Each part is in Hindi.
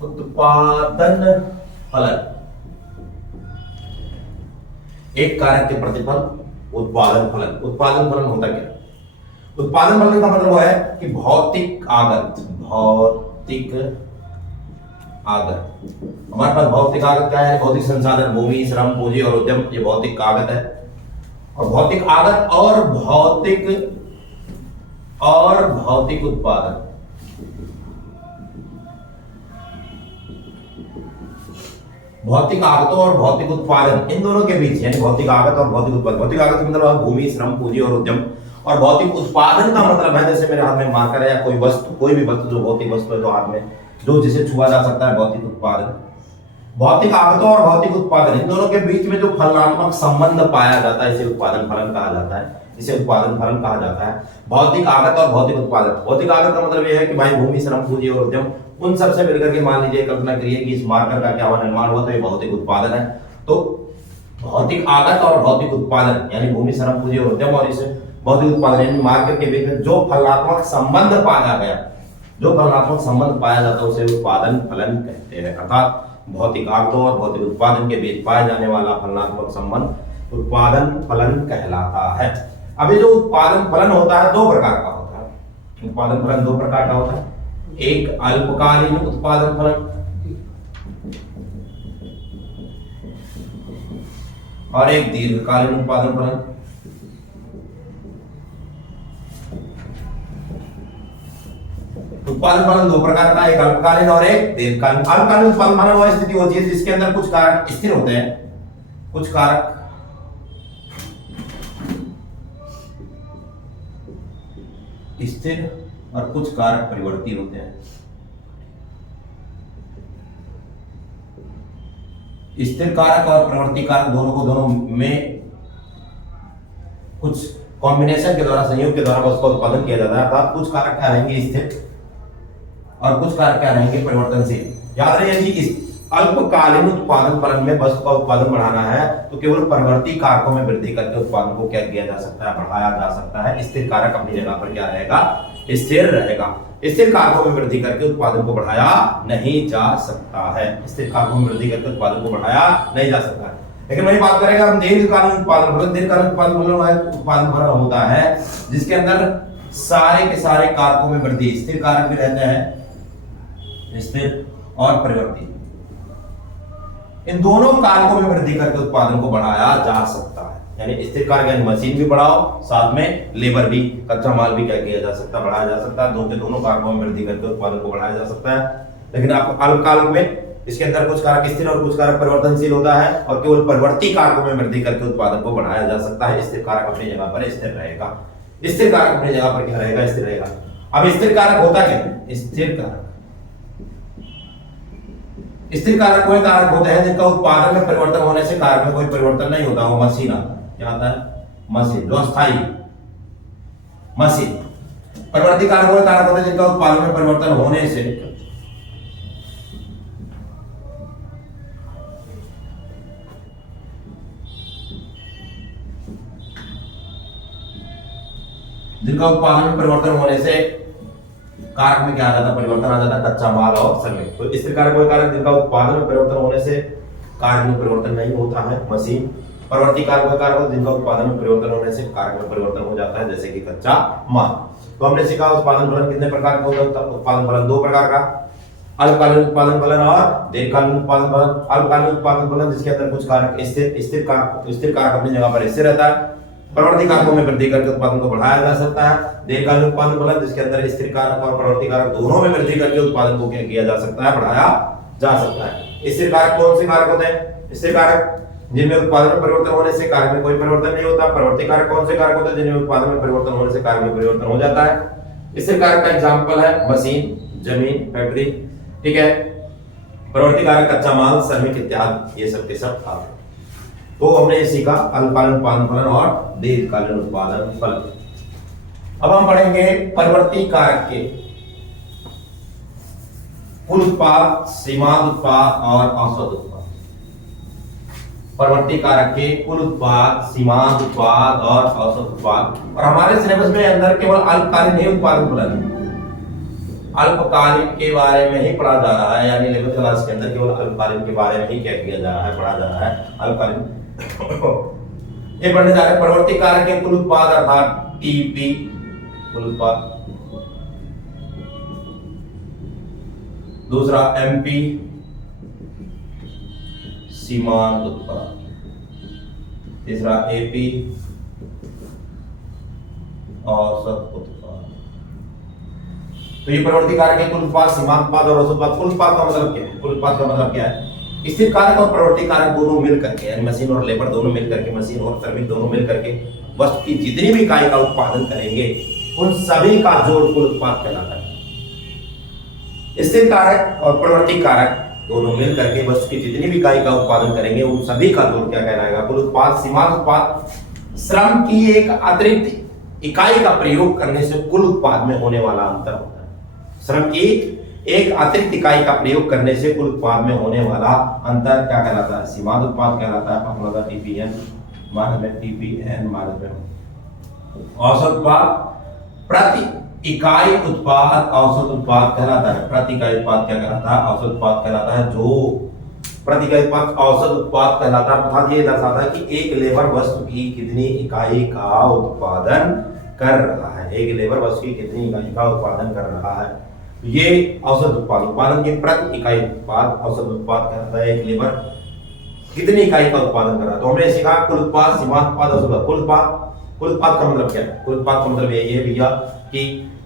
उत्पादन फलन, एक कारक के प्रतिफल उत्पादन फलन। उत्पादन फलन होता क्या? उत्पादन फलन का मतलब है कि भौतिक आगत, भौतिक आगत, हमारे पास भौतिक आगत क्या है? भौतिक संसाधन, भूमि, श्रम, पूंजी और उद्यम, ये भौतिक आगत है। और भौतिक आगत और भौतिक उत्पादन, भौतिक आगतों और भौतिक उत्पादन, इन दोनों के बीच, यानी भौतिक आगत और भौतिक उत्पादन। भौतिक आगत का मतलब भूमि, श्रम, पूंजी और उद्यम, और भौतिक उत्पादन का मतलब है जैसे मेरे हाथ में मार्कर है या कोई वस्तु, कोई भी वस्तु जो भौतिक वस्तु है तो हाथ में जो जिसे छुआ जा सकता है, भौतिक उत्पादन। भौतिक आगतों और भौतिक उत्पादन, इन दोनों के बीच में जो फलनात्मक संबंध पाया जाता है इसे उत्पादन फलन कहा जाता है, इसे उत्पादन फलन कहा जाता है। भौतिक आगत और भौतिक उत्पादन, भौतिक आगत का मतलब यह है कि भाई भूमि, श्रम, पूंजी और उद्यम, उन सब से मिलकर के मान लीजिए, कल्पना करिए कि इस मार्कर का क्या हुआ, निर्माण हुआ, तो ये भौतिक उत्पादन है। तो भौतिक आगत और भौतिक उत्पादन यानी भूमि, श्रम, पूंजी और उद्यम, और इस भौतिक उत्पादन यानी मार्कर के बीच में जो फलनात्मक संबंध पाया गया, जो फलनात्मक संबंध पाया जाता है उसे उत्पादन फलन कहते हैं। अर्थात भौतिक आगतों और भौतिक उत्पादन के बीच पाए जाने वाला फलनात्मक संबंध उत्पादन फलन कहलाता है। अब ये जो उत्पादन फलन होता है दो प्रकार का होता है। उत्पादन फलन दो प्रकार का होता है, एक अल्पकालीन उत्पादन फलन और एक दीर्घकालीन उत्पादन फलन। उत्पादन फलन दो प्रकार का, एक अल्पकालीन और एक दीर्घकालीन। अल्पकालीन उत्पादन फलन वह स्थिति होती है जिसके अंदर कुछ कारक स्थिर होते हैं, कुछ कारक स्थिर और कुछ कारक परिवर्ती होते हैं। स्थिर कारक और परिवर्ती कारक दोनों में कुछ कॉम्बिनेशन के द्वारा, संयोग के द्वारा उसका उत्पादन किया जाता है। अर्थात कुछ कारक क्या रहेंगे स्थिर और कुछ कारक क्या रहेंगे परिवर्तनशील। याद रहे कि इस अल्पकालीन उत्पादन फलन में वस्तु का उत्पादन बढ़ाना है तो केवल परिवर्ती कारकों में वृद्धि करके उत्पादन को क्या किया जा सकता है, बढ़ाया जा सकता है। स्थिर कारक अपनी जगह पर क्या रहेगा, स्थिर रहेगा। स्थिर कारकों में वृद्धि करके उत्पादन को बढ़ाया नहीं जा सकता है, स्थिर कारकों में वृद्धि करके उत्पादन को बढ़ाया नहीं जा सकता है। लेकिन वही बात करेंगे हम दीर्घकालीन उत्पादन फलन। दीर्घकालीन उत्पादन फलन होता है जिसके अंदर सारे के सारे कारकों में वृद्धि, स्थिर कारक भी रहते हैं, स्थिर और परिवर्ती, इन दोनों कारकों में वृद्धि करके उत्पादन को बढ़ाया जा सकता है। यानी स्थिर कारक यानी मशीन भी बढ़ाओ, साथ में लेबर भी, कच्चा माल भी क्या किया जा सकता है, बढ़ाया जा सकता है। दोनों कारकों में वृद्धि करके उत्पादन को बढ़ाया जा सकता है। लेकिन आप अल्पकालिक में इसके अंदर कुछ कारक स्थिर और कुछ कारक परिवर्तनशील होता है और केवल परिवर्ती कारकों में वृद्धि करके उत्पादन को बढ़ाया जा सकता है। स्थिर कारक अपनी जगह पर स्थिर रहेगा, स्थिर कारक अपनी जगह पर क्या रहेगा, स्थिर रहेगा। अब स्थिर कारक होता क्या है? स्थिर कारक, स्थिर कारक कोई कारक होते हैं जिनका उत्पादन में परिवर्तन होने से कारक में कोई परिवर्तन नहीं होता, वो मशीन आता है। क्या आता है? मशीन, जो अस्थायी मशीन। परिवर्ती कारक वो कारक होते हैं जिनका उत्पादन में परिवर्तन होने से कारक में क्या आ जाता है, परिवर्तन आ जाता है, कच्चा माल और श्रमिक। तो स्थिर कारक वो कारक जिनका उत्पादन में परिवर्तन होने से कारक में परिवर्तन नहीं होता है, मशीन। परिवर्ती कारक वो कारक जिनका उत्पादन में परिवर्तन होने से कारक में परिवर्तन हो जाता है, जैसे कि कच्चा माल। तो हमने सीखा उत्पादन फलन कितने प्रकार का होता है। उत्पादन फलन दो प्रकार का, अल्पकालीन उत्पादन फलन और दीर्घकालीन उत्पादन फलन। अल्पकालीन उत्पादन फलन जिसके अंदर कुछ कारक स्थिर कारक अपनी जगह पर स्थिर रहता है, परिवर्ती कारकों में वृद्धि करके उत्पादन को बढ़ाया जा सकता है। दीर्घकालीन उत्पादन फलन जिसके अंदर स्थिर कारक और परिवर्ती कारक दोनों में वृद्धि करके उत्पादन को क्या किया जा सकता है, बढ़ाया जा सकता है। स्थिर कारक कौन से कारक होते हैं? स्थिर कारक जिनमें उत्पादन में परिवर्तन होने से कारक में कोई परिवर्तन नहीं होता। परिवर्ती कारक कौन से कारक होते हैं? जिनमें उत्पादन में परिवर्तन होने से कारक में परिवर्तन हो जाता है। स्थिर कारक का एग्जांपल है मशीन, जमीन, फैक्ट्री, ठीक है। परिवर्ती कारक कच्चा माल, श्रमिक इत्यादि, ये सब के सब कारक। तो हमने ये सीखा अल्पकालीन उत्पादन फलन और दीर्घकालीन उत्पादन फलन। अब हम पढ़ेंगे परिवर्ती कारक के कुल उत्पाद, सीमांत उत्पाद और औसत उत्पाद। परिवर्ती कारक के कुल उत्पाद, सीमांत उत्पाद और औसत उत्पाद। और हमारे सिलेबस में अंदर केवल अल्पकालीन ही उत्पादन फलन, अल्पकालीन के बारे में ही पढ़ा जा रहा है, यानी 11th क्लास के अंदर केवल अल्पकालीन के बारे में ही क्या किया जा रहा है, पढ़ा जा रहा है अल्पकालीन। ये पढ़ने जा रहे हैं प्रवर्ती कारक के कुल उत्पाद अर्थात टीपी कुल उत्पाद, दूसरा एमपी सीमांत उत्पाद, तीसरा एपी औसत उत्पाद। तो ये प्रवर्ती कारक के कुल उत्पाद, सीमांत उत्पाद और औसत उत्पाद। कुल उत्पाद का मतलब क्या है? कुल उत्पाद का मतलब क्या है? स्थिर कारक और प्रवर्ती कारक दोनों मिल करके, यानी मशीन और लेबर दोनों मिल करके, मशीन और श्रमिक दोनों मिल करके वस्तु की जितनी भी इकाई का उत्पादन करेंगे उन सभी का जोड़ कुल उत्पाद कहलाता है। स्थिर कारक और प्रवर्ती कारक दोनों मिल करके वस्तु की जितनी भी इकाई का उत्पादन करेंगे उन सभी का जोड़ क्या कहलाएगा? कुल उत्पाद। सीमांत उत्पाद श्रम की एक अतिरिक्त इकाई का प्रयोग करने से कुल उत्पाद में होने वाला अंतर होता है। श्रम की एक अतिरिक्त इकाई का प्रयोग करने से कुल उत्पाद में होने वाला अंतर क्या कहलाता है? सीमांत उत्पाद कहलाता है। फॉर्मूला टीपीएन माइनस में टीपीएन माइनस में औसत उत्पाद प्रति इकाई उत्पाद औसत उत्पाद कहलाता है। प्रति इकाई उत्पाद क्या कहलाता है? औसत उत्पाद कहलाता है। जो प्रति इकाई उत्पाद औसत उत्पाद कहलाता है अर्थात ये दर्शाता है कि एक लेबर वस्तु की कितनी इकाई का उत्पादन कर रहा है, एक लेबर वस्तु की कितनी इकाई का उत्पादन कर रहा है। ये औसत उत्पाद, उत्पादन के प्रति इकाई उत्पाद औसत उत्पाद कहलाता है। एक लेबर कितनी इकाई का उत्पादन कर रहा है। तो हमने सीखा कुल उत्पाद, सीमांत उत्पाद, औसत उत्पाद। कुल उत्पाद का मतलब क्या है? कुल उत्पाद का मतलब यही है भैया कि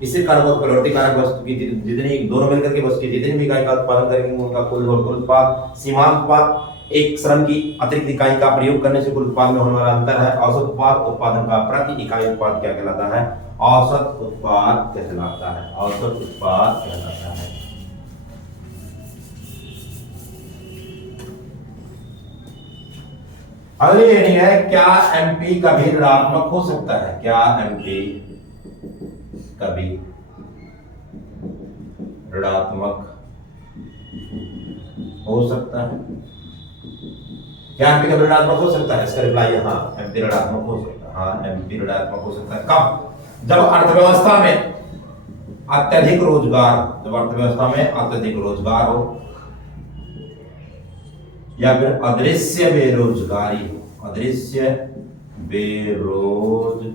स्थिर कारक और प्रवर्ती कारक वस्तु की जितनी दोनों मिलकर के वस्तु की जितनी भी इकाई का उत्पादन करेंगे उनका कुल उत्पाद। सीमांत उत्पाद एक श्रम की अतिरिक्त इकाई का प्रयोग करने से कुल उत्पाद में होने वाला अंतर है। औसत उत्पाद उत्पादन का प्रति इकाई उत्पाद क्या कहलाता है? औसत उत्पाद कहलाता है। औसत उत्पाद कहलाता है। अगली हेडिंग है क्या एमपी कभी ऋणात्मक हो सकता है? क्या एमपी कभी ऋणात्मक हो सकता है? क्या एमपी कभी ऋणात्मक हो सकता है? इसका रिप्लाई है हाँ, एमपी ऋणात्मक हो सकता है। हाँ, एमपी ऋणात्मक हो सकता है। कब? जब अर्थव्यवस्था में अत्यधिक रोजगार, जब अर्थव्यवस्था में अत्यधिक रोजगार हो या फिर अदृश्य बेरोजगारी हो, अदृश्य बेरोजगारी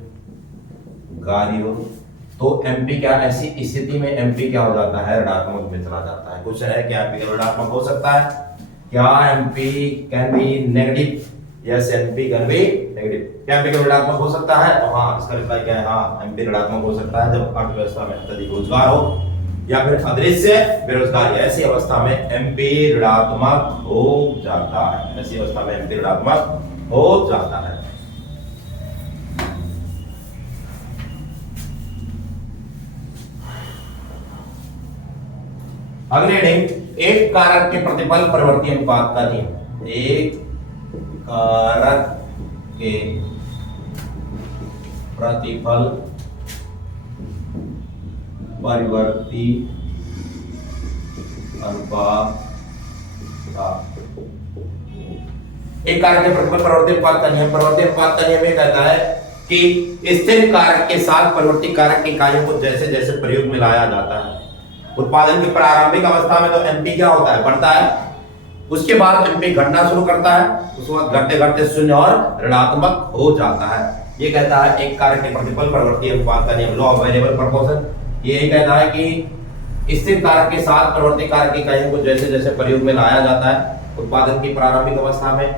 हो तो एमपी क्या, ऐसी स्थिति में एमपी क्या हो जाता है? ऋणात्मक में चला जाता है। क्वेश्चन है क्या एमपी ऋणात्मक हो सकता है? क्या MP can be negative? Yes, MP can be negative. क्या एमपी ऋणात्मक हो सकता है? तो हाँ, इसका रिप्लाई क्या है? हाँ, एमपी ऋणात्मक हो सकता है जब अर्थव्यवस्था में अत्यधिक रोजगार हो या फिर अदृश्य बेरोजगारी। ऐसी अवस्था में एमपी ऋणात्मक हो जाता है। ऐसी अवस्था में एमपी ऋणात्मक हो जाता है। अगले हेडिंग एक कारक के प्रतिफल परिवर्ती अनुपात का नियम। एक कारक के प्रतिफल परिवर्ती अनुपात का, एक कारक के प्रतिफल परिवर्ती अनुपात का नियम। परिवर्ती अनुपात का नियम ये कहता है कि स्थिर कारक के साथ परिवर्ती कारक की इकाइयों को जैसे जैसे प्रयोग में लाया जाता है, उत्पादन की प्रारंभिक अवस्था में तो एमपी क्या होता है? बढ़ता है। उसके बाद एमपी घटना शुरू करता है, उसके बाद घटते घटते शून्य और ऋणात्मक हो जाता है। ये कहता है एक कारक के प्रतिफल परिवर्ती अनुपात का नियम, लॉ ऑफ वेरिएबल प्रोपोर्शन। ये कहता है कि स्थिर कारक के साथ परिवर्ती कारक की इकाइयों को जैसे जैसे प्रयोग में लाया जाता है, उत्पादन की प्रारंभिक अवस्था में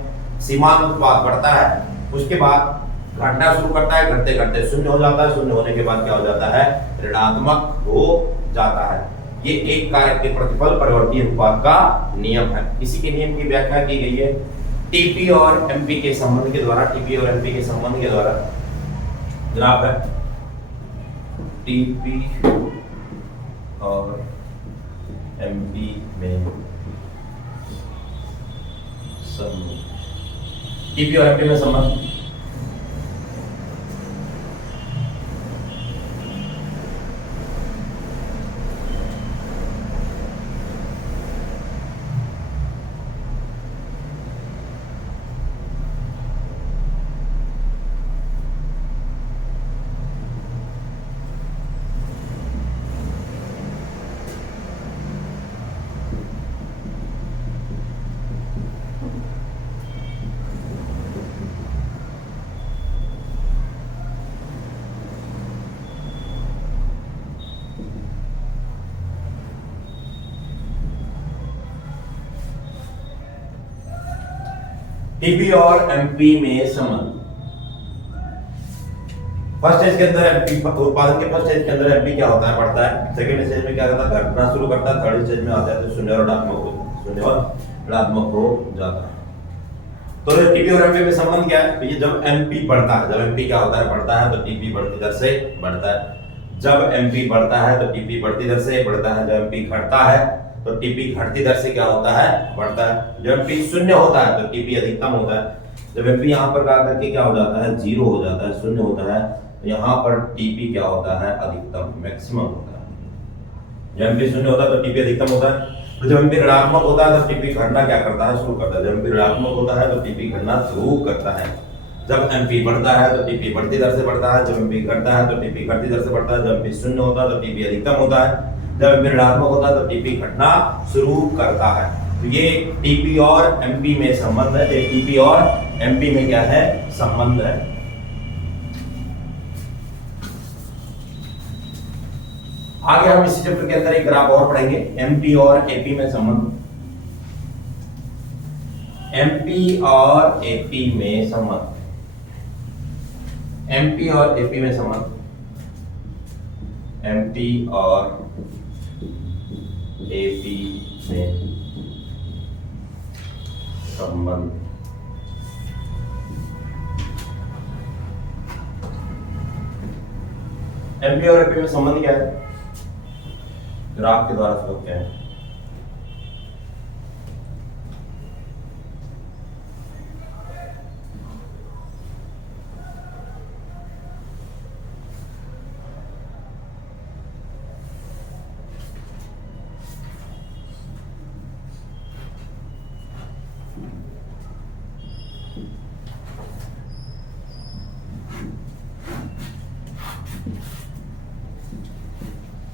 सीमांत उत्पाद बढ़ता है, उसके बाद घटना शुरू करता है, घटते घटते शून्य हो जाता है, शून्य होने के बाद क्या हो जाता है? ऋणात्मक हो जाता है। ये एक कारक के प्रतिफल परिवर्ती अनुपात का नियम है। इसी के नियम की व्याख्या की गई है टीपी और एमपी के संबंध के द्वारा। टीपी और एमपी के संबंध के द्वारा ग्राफ है टीपी और एमपी में संबंध, टीपी और एमपी में संबंध। टीपी और एमपी में संबंध। फर्स्ट स्टेज के अंदर एमपी उत्पादन के फर्स्ट स्टेज के अंदर एमपी क्या होता है, बढ़ता है। सेकंड स्टेज में क्या करता है, घटना शुरू करता है। थर्ड स्टेज में आता है तो शून्य और ऋणात्मक हो जाता है। तो टीपी और एमपी में संबंध क्या है, तो ये जब एमपी बढ़ता है, जब एमपी क्या होता है, बढ़ता है, तो टीपी बढ़ती दर से बढ़ता है। जब एमपी बढ़ता है तो टीपी बढ़ती दर से बढ़ता है। जब एमपी घटता है तो टीपी घटती दर से क्या होता है, बढ़ता है। जब एमपी शून्य होता है तो टीपी अधिकतम होता है। जब एमपी यहाँ पर करके क्या हो जाता है, जीरो हो जाता है, शून्य होता है, तो यहाँ पर टीपी क्या होता है, अधिकतम मैक्सिमम होता है। जब एमपी शून्य होता है तो टीपी अधिकतम होता है। तो जब एमपी ऋणात्मक होता है तो टीपी घटना क्या करता है, शुरू करता है। जब एमपी ऋणात्मक होता है तो टीपी घटना शुरू करता है। जब एमपी बढ़ता है तो टीपी बढ़ती दर से बढ़ता है। जब एमपी घटता है तो टीपी घटती दर से बढ़ता है। जब एमपी शून्य होता है तो टीपी अधिकतम होता है। जब एमपी ऋणात्मक होता है तो टीपी घटना शुरू करता है। तो ये टीपी और एमपी में संबंध है। ये टीपी और एमपी में क्या है, संबंध है। आगे हम इसी चैप्टर के अंदर एक ग्राफ और पढ़ेंगे, एमपी और एपी में संबंध। एमपी और एपी में संबंध, एमपी और एपी में संबंध, एमपी और एपी में संबंध। एमपी और एपी में संबंध क्या है, ग्राफ के द्वारा समझ क्या है।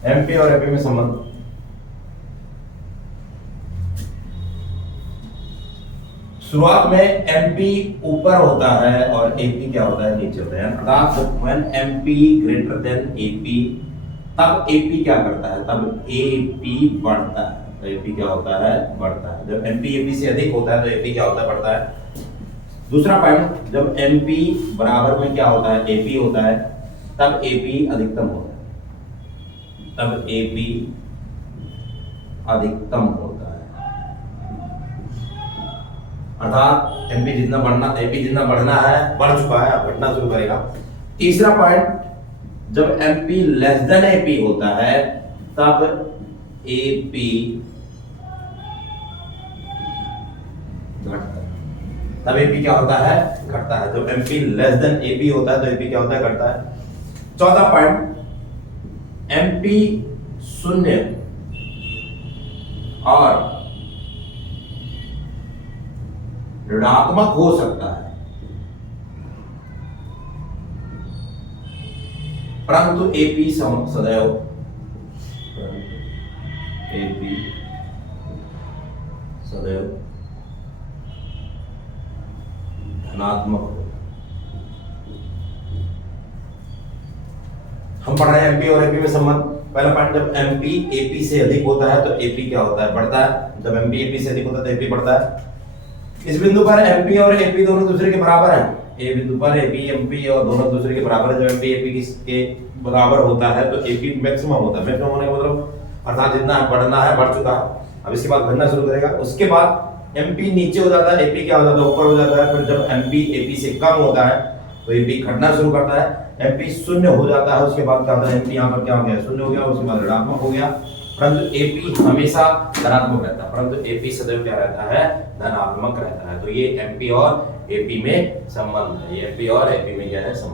एमपी और एपी में संबंध। शुरुआत में एमपी ऊपर होता है और एपी क्या होता है, नीचे होता है। अर्थात when MP greater than AP, तब एपी क्या करता है, तब एपी बढ़ता है। तो एपी क्या होता है, बढ़ता है। जब एमपी एपी से अधिक होता है तो एपी क्या होता है, बढ़ता है। दूसरा पॉइंट, जब एमपी बराबर में क्या होता है, एपी होता है, तब एपी अधिकतम होता है। तब एपी अधिकतम होता है। अर्थात एमपी जितना बढ़ना, एपी जितना बढ़ना है, बढ़ चुका है, अब घटना शुरू करेगा। तीसरा पॉइंट, जब एमपी लेस देन एपी होता है तब एपी घटता है। तब एपी क्या होता है, घटता है। जब एमपी लेस देन एपी होता है तो एपी क्या होता है, घटता है। चौथा पॉइंट, एमपी शून्य और ऋणात्मक हो सकता है, परंतु एपी सदैव एपी सदैव धनात्मक हो। हम पढ़ रहे हैं एमपी और एपी में संबंध। पहला पॉइंट, जब एमपी एपी से अधिक होता है तो एपी क्या होता है, बढ़ता है। जब एमपी एपी से अधिक होता है तो एपी बढ़ता है। इस बिंदु पर एमपी और एपी दोनों दूसरे के बराबर हैं। ए बिंदु पर एपी एमपी और दोनों दूसरे के बराबर है। जब एमपी एपी के बराबर होता है तो एपी मैक्सिमम होता है। मैक्सिमम होने का मतलब अर्थात जितना बढ़ना है बढ़ चुका है, अब इसके बाद बढ़ना शुरू करेगा। उसके बाद एमपी नीचे हो जाता है, एपी क्या हो जाता है, ऊपर हो जाता है। फिर जब एमपी एपी से कम होता है तो एपी घटना शुरू करता है। एमपी शून्य हो जाता है, उसके बाद क्या होता है, एमपी यहाँ पर क्या हो गया, शून्य हो गया, उसके बाद ऋणात्मक हो गया। परंतु एपी हमेशा धनात्मक रहता है, परंतु एपी सदैव क्या रहता है, धनात्मक रहता है। तो ये एमपी और एपी में संबंध है। ये एमपी और एपी में क्या है, संबंध।